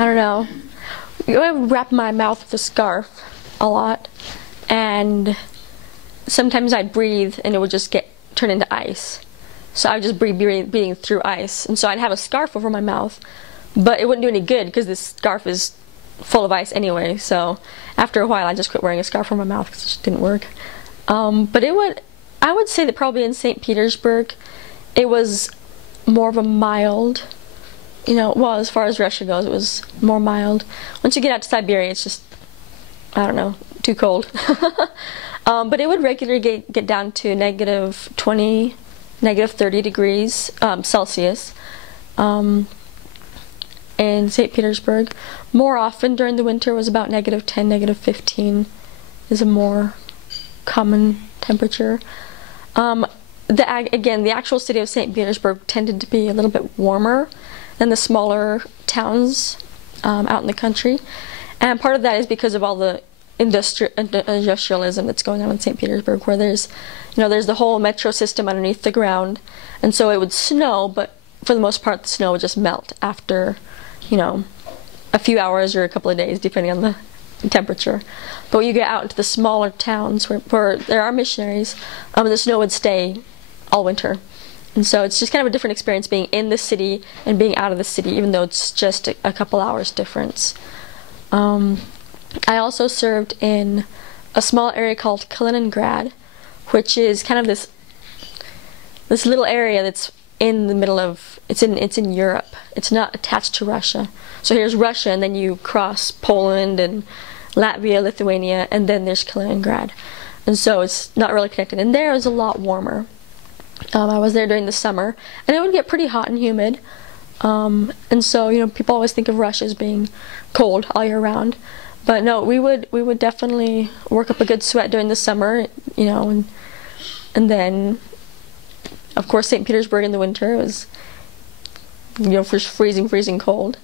I don't know. I would wrap my mouth with a scarf a lot, and sometimes I'd breathe and it would just turn into ice. So I would just breathing through ice, and so I'd have a scarf over my mouth, but it wouldn't do any good because this scarf is full of ice anyway. So after a while, I just quit wearing a scarf over my mouth because it just didn't work. But I would say that probably in St. Petersburg, it was more of a mild, well, as far as Russia goes, it was more mild. Once you get out to Siberia, it's just, I don't know, too cold. But it would regularly get down to -20, -30 degrees Celsius in St. Petersburg. More often during the winter was about -10, -15 is a more common temperature. Again, the actual city of St. Petersburg tended to be a little bit warmer than the smaller towns out in the country, and part of that is because of all the industrialism that's going on in St. Petersburg, where there's the whole metro system underneath the ground, and so it would snow, but for the most part the snow would just melt after a few hours or a couple of days, depending on the temperature. But when you get out into the smaller towns where there are missionaries, the snow would stay all winter. And so it's just kind of a different experience being in the city and being out of the city, even though it's just a couple hours difference. I also served in a small area called Kaliningrad, which is kind of this little area that's in the middle of, it's in Europe. It's not attached to Russia. So here's Russia, and then you cross Poland and Latvia, Lithuania, and then there's Kaliningrad. And so it's not really connected. And there it was a lot warmer. I was there during the summer, and it would get pretty hot and humid. And so, people always think of Russia as being cold all year round. But no, we would definitely work up a good sweat during the summer, and then, of course, St. Petersburg in the winter was, freezing cold.